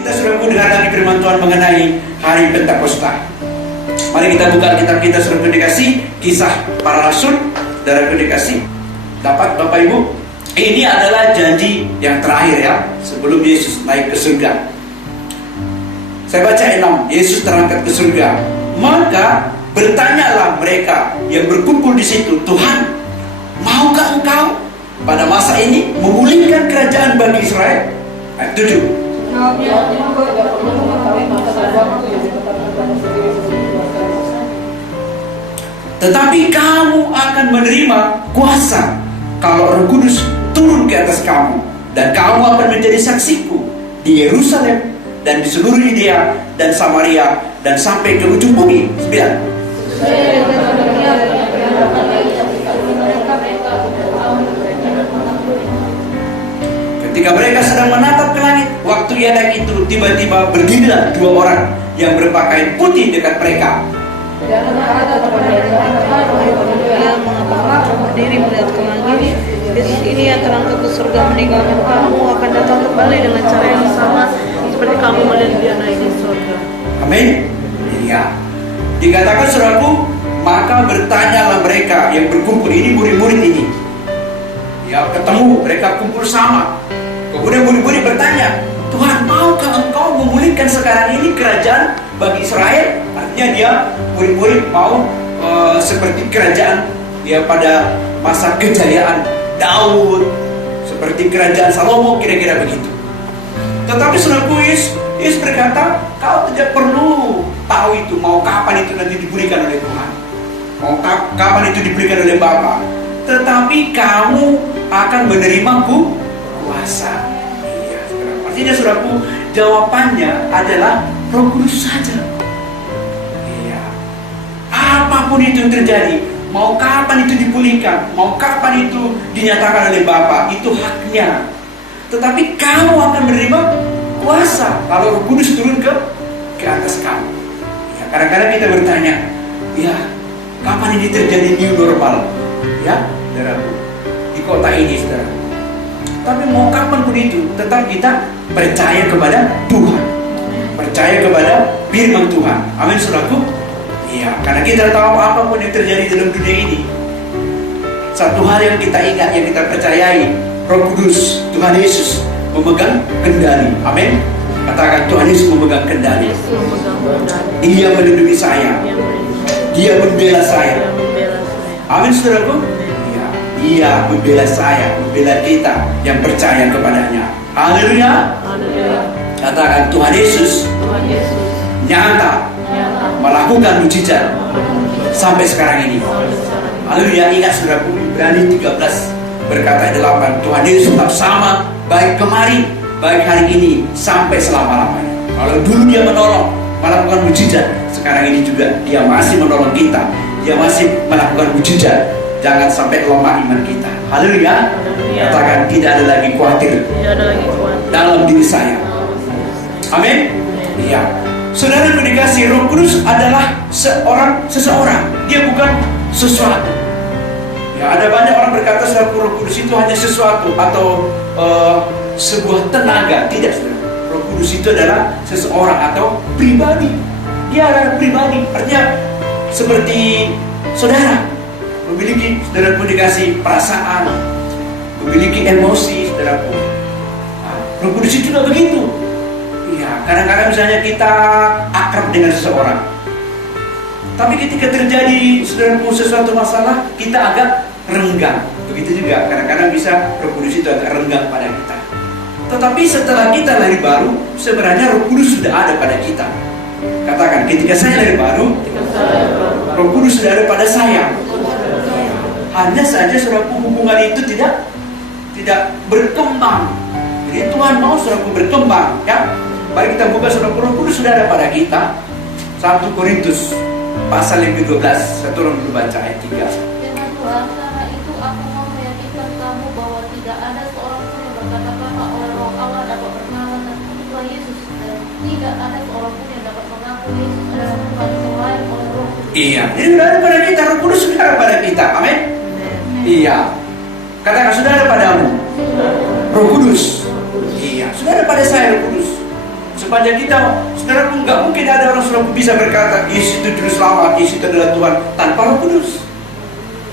Kita sudah mendengar lagi firman Tuhan mengenai hari Pentakosta. Mari kita buka kitab kita, sudah dikasih Kisah Para Rasul, darah dikasih. Dapat Bapak Ibu, ini adalah janji yang terakhir ya, sebelum Yesus naik ke surga. Saya baca 6, Yesus terangkat ke surga. Maka bertanyalah mereka yang berkumpul di situ, Tuhan, maukah Engkau pada masa ini memulihkan kerajaan bagi Israel? Ayat 7. Tetapi kamu akan menerima kuasa kalau Roh Kudus turun ke atas kamu, dan kamu akan menjadi saksiku di Yerusalem dan di seluruh Yudea dan Samaria dan sampai ke ujung bumi. 9. Ketika mereka sedang menatap ke langit, waktu ia naik itu, tiba-tiba berdirilah 2 orang yang berpakaian putih dekat mereka. Mengapa berdiri melihat ke langit? Yesus ini yang terangkat ke surga meninggalkan kamu akan datang kembali dengan cara yang sama seperti kamu melihat dia naik ke surga. Amin. Iya. Dikatakan saudaraku, maka bertanyalah mereka yang berkumpul, ini murid-murid ini. Ya, ketemu, mereka kumpul sama. Kemudian murid-murid bertanya, Tuhan, maukah Engkau memulihkan sekarang ini kerajaan bagi Israel? Artinya dia, murid-murid mau seperti kerajaan ya pada masa kejayaan Daud, seperti kerajaan Salomo, kira-kira begitu. Tetapi saudaraku, Yesus berkata, kau tidak perlu tahu itu, mau kapan itu nanti diberikan oleh Tuhan, mau kapan itu diberikan oleh Bapa. Tetapi kamu akan menerima kuasa. Iya, artinya saudaraku, jawabannya adalah Roh Kudus saja. Iya. Apapun itu yang terjadi, mau kapan itu dipulihkan, mau kapan itu dinyatakan oleh Bapa, itu haknya. Tetapi kamu akan menerima kuasa kalau Roh Kudus turun ke atas kamu. Ya, kadang-kadang kita bertanya, ya, kapan ini terjadi new normal? Ya, saudaraku, di kota ini, saudara. Tapi mau kapan pun itu, tetap kita percaya kepada Tuhan, percaya kepada firman Tuhan. Amin, saudaraku. Iya, karena kita tahu apapun yang terjadi dalam dunia ini, satu hal yang kita ingat, yang kita percayai, Roh Kudus, Tuhan Yesus memegang kendali. Amin. Katakan, Tuhan Yesus memegang kendali. Dia melindungi saya, Dia membela saya. Amin, saudaraku. Dia membela saya, membela kita yang percaya kepadanya. Haleluya. Katakan, Tuhan Yesus nyata melakukan mujizat sampai sekarang ini. Haleluya. Ingat saudaraku, Ibrani 13 berkata 8, Tuhan Yesus tetap sama, baik kemarin, baik hari ini, sampai selama-lamanya. Kalau dulu dia menolong, melakukan mujizat, sekarang ini juga dia masih menolong kita, dia masih melakukan mujizat. Jangan sampai lemah iman kita. Haleluya. Katakan, tidak ada lagi khawatir dalam diri saya. Amin. Iya. Saudara yang dikasihi, Roh Kudus adalah seseorang. Dia bukan sesuatu. Ya, ada banyak orang berkata Roh Kudus itu hanya sesuatu atau sebuah tenaga. Tidak, saudara. Roh Kudus itu adalah seseorang atau pribadi. Dia adalah pribadi. Artinya seperti saudara, memiliki, saudaraku dikasih perasaan, memiliki emosi, saudaraku. Roh Kudus itu juga begitu. Iya, kadang-kadang misalnya kita akrab dengan seseorang, tapi ketika terjadi, saudaraku, sesuatu masalah, kita agak renggang. Begitu juga kadang-kadang bisa Roh Kudus itu agak renggang pada kita. Tetapi setelah kita lahir baru, sebenarnya Roh Kudus sudah ada pada kita. Katakan, ketika saya lahir baru, Roh Kudus sudah ada pada saya. Hanya saja saudaraku, hubungan itu tidak berkembang. Jadi Tuhan mau saudaraku berkembang, ya. Mari kita buka, saudaraku, Roh Kudus sudah ada pada kita. 1 Korintus pasal yang ke-12. Satu orang dulu baca ayat 3. Dengan Tuhan, karena itu aku mau meyakinkan kamu bahwa tidak ada seorang pun yang berkata-kata oleh Roh Allah dapat berkenalan dan Tuhan Yesus, dan tidak ada seorang pun yang dapat mengaku Yesus adalah Tuhan selain oleh Roh Kudus. Iya, jadi sudah ada pada kita, Roh Kudus sudah ada pada kita. Amin. Iya. Katakan, sudah ada padamu Roh Kudus. Iya, sudah ada pada saya Roh Kudus. Sepanjang kita, saudaraku, nggak mungkin ada orang saudaraku bisa berkata Yesus itu juru selamat, Yesus itu adalah Tuhan tanpa Roh Kudus.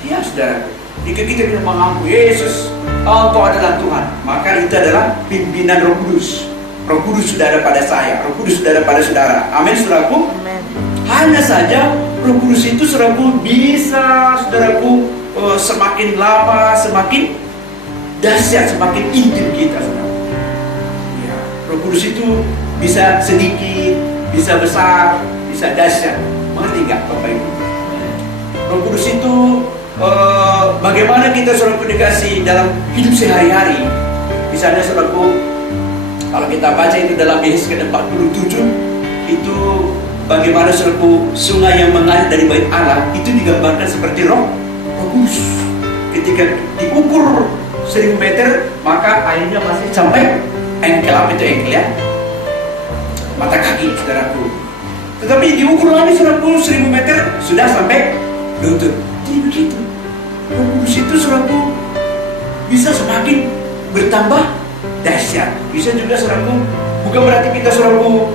Ya saudara, jika kita bisa mengaku Yesus, Engkau adalah Tuhan, maka itu adalah pimpinan Roh Kudus. Roh Kudus sudah ada pada saya, Roh Kudus sudah ada pada saudara. Amin saudaraku. Amen. Hanya saja Roh Kudus itu saudaraku bisa saudaraku semakin lama semakin dahsyat, semakin intim kita saudara. Ya, Roh Kudus itu bisa sedikit, bisa besar, bisa dahsyat. Mengerti nggak Bapak Ibu? Roh Kudus itu bagaimana kita saudaraku dikasih dalam hidup sehari-hari. Misalnya saudaraku, kalau kita baca itu dalam Yesaya 47 itu bagaimana saudaraku sungai yang mengalir dari bait Allah itu digambarkan seperti Roh Kudus. Ketika diukur 1000 meter maka airnya masih sampai engkel, apa itu engkel ya? Mata kaki saudaraku. Tetapi diukur lagi saudaraku 1000 meter sudah sampai lutut. Jadi begitu. Roh Kudus itu saudaraku bisa semakin bertambah dahsyat. Bisa juga saudaraku, bukan berarti kita saudaraku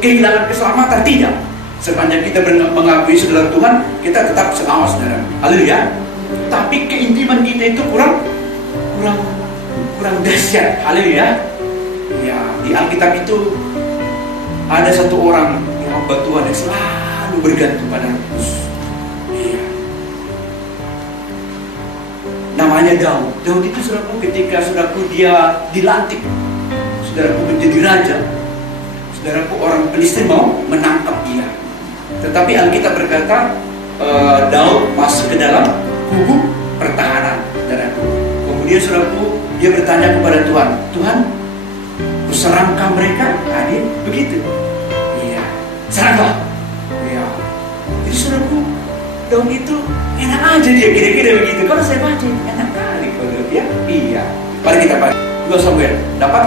kehilangan keselamatan, tidak. Sepanjang kita mengakui saudara Tuhan, kita tetap selamat saudara. Haleluya. Tapi keintiman kita itu kurang dahsyat. Haleluya. Ya, di Alkitab itu ada satu orang yang hamba Tuhan yang selalu bergantung pada Roh Kudus. Iya. Namanya Daud. Daud itu saudaraku ketika saudaraku dia dilantik, saudaraku menjadi raja, saudaraku orang Filistin mau menangkap dia. Tetapi Alkitab berkata Daud masuk ke dalam kubu pertahanan, saudaraku. Kemudian saudaraku dia bertanya kepada Tuhan, Tuhan, kuserangkah mereka? Nah, begitu. Iya, seranglah. Iya. Jadi saudaraku, Daud itu enak aja dia kira-kira begitu. Kalau saya baca enak kali kalau dia. Iya. Mari kita baca 2 Samuel, dapat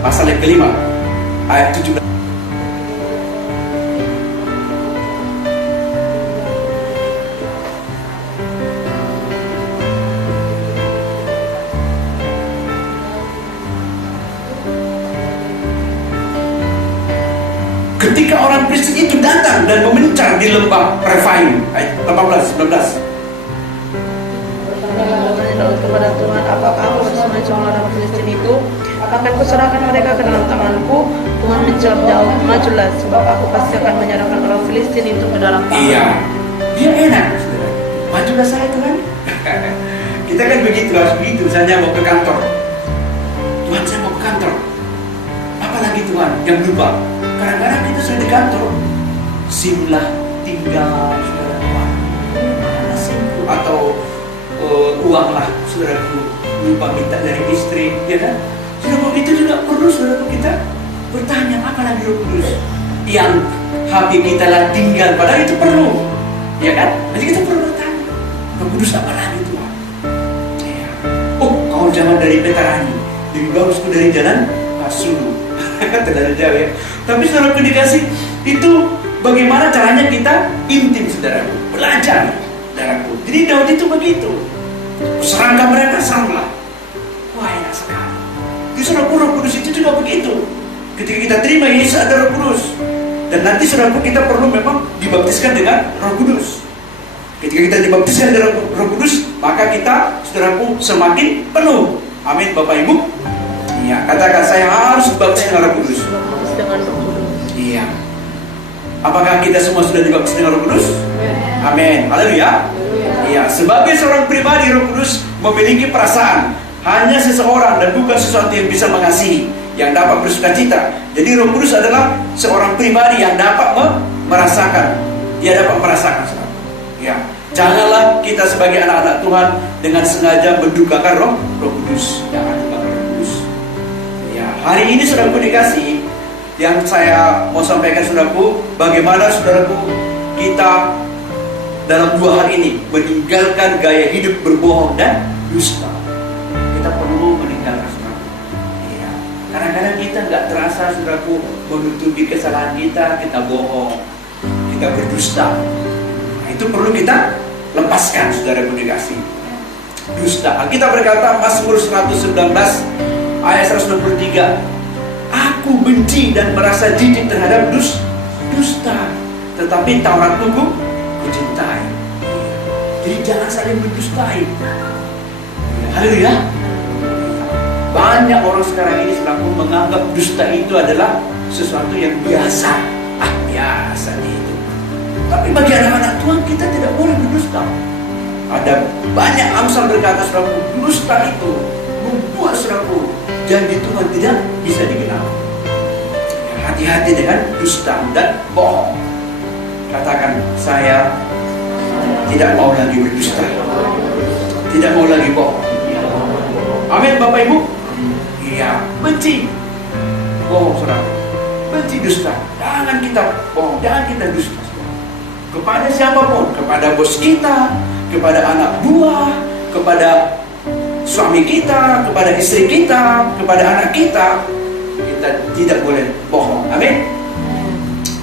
pasal yang kelima ayat 17. Ketika orang Kristen itu datang dan memencar di lembah Refaim, ayat 18-19. Daud kepada Tuhan, apakah aku bersama orang Filistin itu akan kuserahkan mereka ke dalam tanganku? Tuhan menjawab Daud, majulah, sebab aku pasti akan menyerahkan orang Filistin itu ke dalam tangan. Iya, dia enak, saudara. Majulah saya Tuhan. Kita kan begitu, harus begitu. Misalnya mau ke kantor, Tuhan saya mau ke kantor. Apalagi Tuhan, jangan lupa. Kadang-kadang kita sudah di kantor, simlah tinggal, saudara Tuhan. Mana simku? Atau uanglah, saudaraku, lupa minta dari istri, ya kan? Saudaraku, itu juga perlu, saudaraku, kita bertanya, apa lagi Roh Kudus yang hati kita lah tinggal, padahal itu perlu, ya kan? Jadi kita perlu bertanya, Roh Kudus apa lagi Tuhan? Ya. Oh, kau jangan dari Petarani, lebih bagus dari jalan Kasulu. Terlalu jauh ya. Tapi saudaraku dikasih itu bagaimana caranya kita intim, saudaraku, belajar, saudaraku. Jadi Daud itu begitu. Serangkah mereka, seranglah. Wah, enak sekali. Jadi saudaraku, Roh Kudus itu juga begitu. Ketika kita terima Yesus ada Roh Kudus. Dan nanti saudaraku kita perlu memang dibaptiskan dengan Roh Kudus. Ketika kita dibaptiskan dengan Roh Kudus, maka kita, saudaraku, semakin penuh. Amin, Bapak Ibu. Iya, katakan saya harus dibaptis dengan Roh Kudus. Iya. Apakah kita semua sudah dibaptis dengan Roh Kudus? Amin. Haleluya. Iya, sebagai seorang pribadi Roh Kudus memiliki perasaan. Hanya seseorang dan bukan sesuatu yang bisa mengasihi, yang dapat bersukacita. Jadi Roh Kudus adalah seorang pribadi yang dapat merasakan. Dia dapat merasakan. Ya. Janganlah kita sebagai anak-anak Tuhan dengan sengaja mendukakan Roh Kudus. Jangan dukakan Roh Kudus. Ya, hari ini saudaraku dikasih yang saya mau sampaikan saudaraku, bagaimana saudaraku kita dalam 2 hari ini meninggalkan gaya hidup berbohong dan dusta. Kita perlu meninggalkan saudaraku. Ya. Kadang-kadang kita nggak terasa saudaraku menutupi kesalahan kita bohong, kita berdusta. Nah, itu perlu kita lepaskan, saudaraku dikasih. Dusta. Kita berkata Mazmur 119 ayat 123. aku benci dan merasa jijik terhadap dusta. Tetapi Tauratmu ku cintai. Jadi jangan saling mendustai. Haleluya. Banyak orang sekarang ini selalu menganggap dusta itu adalah sesuatu yang biasa. Biasa itu. Tapi bagi anak-anak Tuhan kita tidak boleh berdusta. Ada banyak Amsal berkata saudaraku, dusta itu membuat saudaraku janji Tuhan tidak bisa digenapi. Hati-hati dengan dusta dan bohong. Katakan, saya tidak mau lagi berdusta, tidak mau lagi bohong. Amin Bapak Ibu. Iya, benci bohong saudara, benci dusta. Jangan kita bohong, jangan kita dusta kepada siapapun, kepada bos kita, kepada anak buah, kepada suami kita, kepada istri kita, kepada anak kita. Kita tidak boleh bohong. Amin.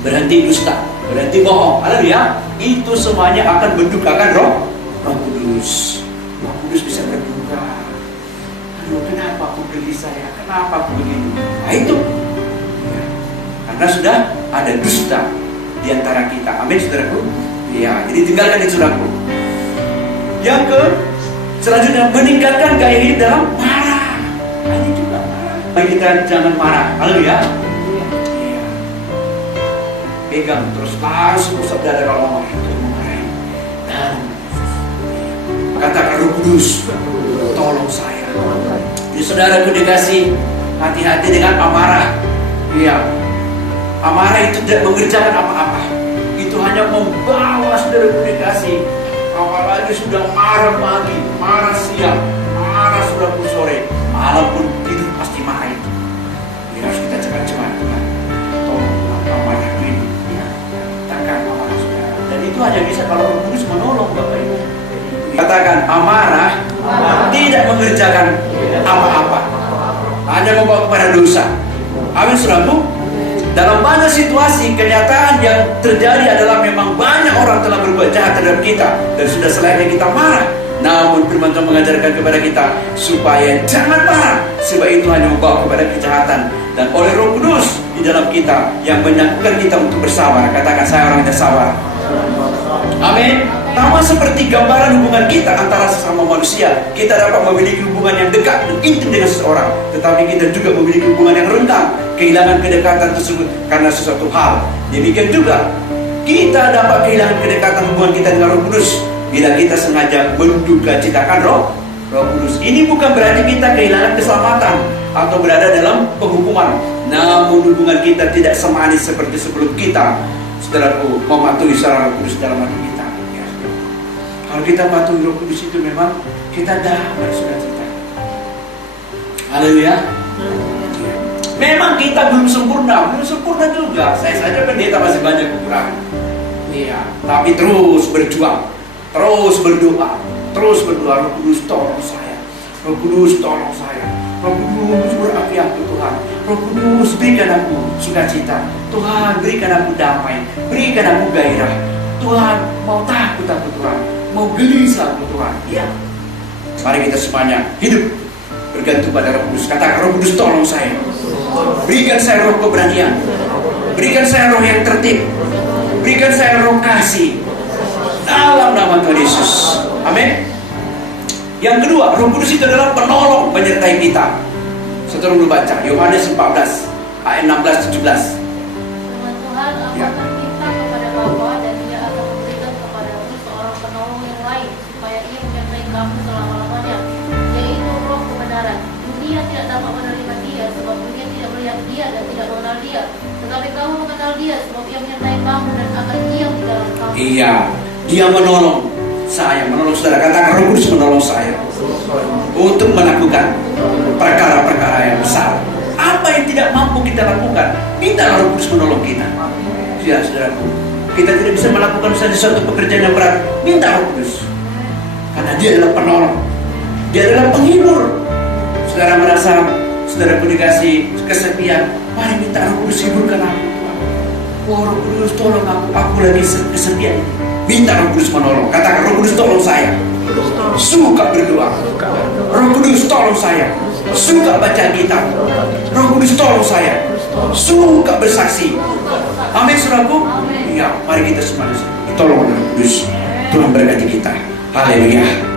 Berhenti dusta, berhenti bohong. Haleluya. Itu semuanya akan mendukakan Roh Kudus. Roh Kudus bisa berduka. Aduh, kenapa aku beli saya? Kenapa aku begini? Nah itu ya, karena sudah ada dusta di antara kita. Amin saudaraku. Ya, jadi tinggalkan itu saudaraku. Yang selanjutnya, meninggalkan gaya hidup dalam marah. Ini juga marah. Bagi kita jangan marah. Haleluya. Ya. Pegang terus harus usap dada kalau marah itu memarahi. Dan katakan Roh Kudus, tolong saya. Jadi saudaraku dikasih hati-hati dengan amarah. Iya. Amarah itu tidak mengerjakan apa-apa. Itu hanya membawa saudaraku dikasih. Apalagi sudah marah pagi, marah siang, marah sudah sore, malam pun tidur pasti marah itu. Jadi harus kita cepat-cepat, Tuhan. Tolong amarah ini, tekan amarah saudara. Dan itu hanya bisa kalau Roh Kudus menolong Bapak Ibu. Katakan amarah tidak mengerjakan apa-apa, hanya membawa kepada dosa. Amin saudaraku. Dalam banyak situasi, kenyataan yang terjadi adalah memang banyak orang telah berbuat jahat terhadap kita dan sudah selayaknya kita marah. Namun firman Tuhan mengajarkan kepada kita supaya jangan marah, sebab itu hanya membawa kepada kejahatan. Dan oleh Roh Kudus di dalam kita yang menyatukan kita untuk bersabar. Katakan, saya orang yang sabar. Amin. Sama seperti gambaran hubungan kita antara sesama manusia, kita dapat memiliki hubungan yang dekat dan intim dengan seseorang, tetapi kita juga memiliki hubungan yang renggang, kehilangan kedekatan tersebut karena sesuatu hal. Demikian juga kita dapat kehilangan kedekatan hubungan kita dengan Roh Kudus bila kita sengaja menduga citakan Roh Kudus. Ini bukan berarti kita kehilangan keselamatan atau berada dalam penghukuman, namun hubungan kita tidak semanis seperti sebelum kita, saudaraku, mematuhi suara Roh Kudus dalam hati kita. Kalau kita patuhi Roh Kudus itu memang kita damai sukacita. Haleluya. Memang kita belum sempurna juga. Saya saja pendeta masih banyak kekurangan. Iya, tapi terus berjuang, terus berdoa, Roh Kudus tolong saya. Roh Kudus tolong saya. Roh Kudus berapi aku Tuhan. Roh Kudus berikan aku sukacita. Tuhan berikan aku damai, berikan aku gairah. Tuhan mau takut aku Tuhan, mau gelisah aku Tuhan. Ya. Mari kita semuanya hidup bergantung pada Roh Kudus. Katakan, Roh Kudus tolong saya. Berikan saya roh keberanian. Berikan saya roh yang tertib. Berikan saya roh kasih. Dalam nama Tuhan Yesus. Amin. Yang kedua, Roh Kudus itu adalah penolong menyertai kita. Saudara dulu baca Yohanes 14 ayat 16-17. Firman Tuhan, aku akan minta kepada Bapa dan Dia akan memberikan kepadamu seorang penolong yang lain supaya Ia menyertai kamu selama-lamanya, yaitu Roh kebenaran. Dunia tidak dapat menerima Dia sebab dunia tidak melihat Dia dan tidak mengenal Dia. Tetapi kamu mengenal Dia sebab Ia menyertai kamu dan akan diam di dalam kamu. Iya, Dia menolong saya, menolong saudara. Katakan, Roh Kudus menolong saya untuk melakukan perkara-perkara yang besar. Apa yang tidak mampu kita lakukan, minta Roh Kudus menolong kita. Ya, saudaraku, kita tidak bisa melakukan sesuatu pekerjaan yang berat, minta Roh Kudus, karena Dia adalah penolong, Dia adalah penghibur. Saudara merasa saudaraku dikasih kesepian, mari minta Roh Kudus hiburkan aku. Oh, Roh Kudus tolong aku lagi kesepian. Minta Roh Kudus menolong. Katakan, Roh Kudus tolong saya. Suka berdoa. Roh Kudus tolong saya. suka baca kitab. Roh Kudus tolong saya, suka bersaksi. Amin, saudaraku. Ya, mari kita semua ditolong oleh Roh Kudus. Tuhan berkati kita. Haleluya.